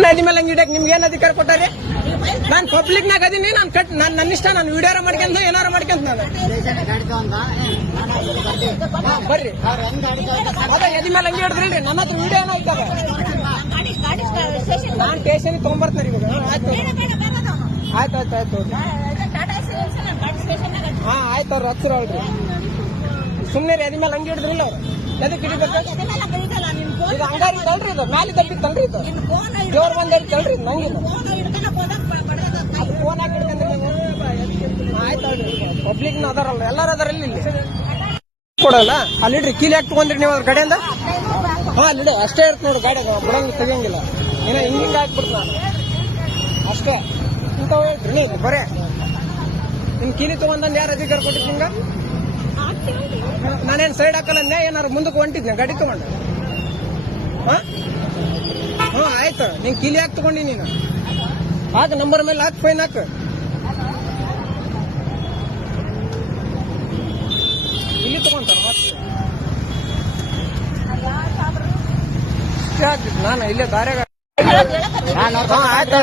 ನನ್ನ ಎದಿ ಮೇಲೆ ಹಂಗೆ ಇಡಕ್ ನಿಮ್ಗೆ ಏನ್ ಅಧಿಕಾರ ಕೊಟ್ಟಾರೆ? ನಾನ್ ಪಬ್ಲಿಕ್ ನಾಗ ಅದೀನಿ, ನನ್ನ ಇಷ್ಟ, ನಾನು ವಿಡಿಯೋರ ಮಾಡ್ಕೊಂತ ಏನಾರ ಮಾಡ್ಕೊಂತ ನಾನು ಬರ್ರಿ ಅದ ಎದಿ ಮೇಲೆ ಹಂಗೆ ಹಿಡಿದ್ರಿ. ನನ್ನ ಹತ್ರ ವಿಡಿಯೋ ಏನೋ ಐತದ, ನಾನ್ ಸ್ಟೇಷನ್ ತಗೊಂಡ್ಬರ್ತೀನಿ ಇವಾಗ. ಆಯ್ತು ಆಯ್ತು ಆಯ್ತು ಆಯ್ತು ಹಾ ಆಯ್ತು. ಅವ್ರ ಹಚ್ಚರು ಅಲ್ರಿ, ಸುಮ್ನೆ ಎದಿ ಮೇಲೆ ಹಂಗೆ ಹಿಡಿದ್ರಿಲ್ಲ ಅವ್ರು. ಎದಕ್ಕೆ ಹಿಡಿಬೇಕು? ಇದು ಅಂಗಾರಿ ತಳ್ರಿ, ಇದು ಮ್ಯಾಲೆ ತಪ್ಪಿತ್ತಲ್ರಿ, ಇದು ಜೋರ್ ಬಂದ್ ಹೇಳ್ತಲ್ರಿ ನಂಗಿಲ್ಲ. ಫೋನ್ ಹಾಕಿ ಆಯ್ತಲ್ರಿ, ಪಬ್ಲಿಕ್ ಅದಾರಲ್ಲ, ಎಲ್ಲಾರು ಅದಾರಲ್ಲಿ ಇಲ್ಲಿ ಕೊಡಲ್ಲ. ಅಲ್ಲಿಡ್ರಿ ಕೀಲಿ ಹಾಕಿ ತಗೊಂಡ್ರಿ ನೀವು ಅದ್ರ ಕಡೆಯಿಂದ. ಹಾ ಅಲ್ಲಿ ಅಷ್ಟೇ ಇರ್ತ ನೋಡಿ ಗಾಡಿ, ಬಿಡಂಗ್ ತೆಗಿಯಂಗಿಲ್ಲ. ಏನೋ ಹಿಂಗಿಂಗ್ ಹಾಕ್ಬಿಡ್ತು ನಾನು ಅಷ್ಟೇ. ಇಂಥವ್ ಹೇಳ್ರಿ ನೀ ಬರೇ ನಿಮ್ ಕೀಲಿ ತಗೊಂಡ್ ಯಾರು ಅಧಿಕಾರ ಕೊಟ್ಟಿದ್ ನಿಂಗ? ನಾನೇನ್ ಸೈಡ್ ಹಾಕಲ್ಲ, ಏನಾರು ಮುಂದಕ್ಕೆ ಹೊಂಟಿದ್ನ ಗಾಡಿ ತಗೊಂಡು. ಹಾ ಆಯ್ತು, ನೀನ್ ಕೀಲಿ ಹಾಕಿ ತಗೊಂಡಿ ನೀನು ಹಾಕ, ನಂಬರ್ ಮೇಲೆ ಹಾಕ್, ಫೈನ್ ಹಾಕ. ಇಲ್ಲಿ ತಗೊಂತಾರ ಮತ್ತೆ ನಾನು ಇಲ್ಲೇ ದಾರ್ಯಾಗ. ಆಯ್ತು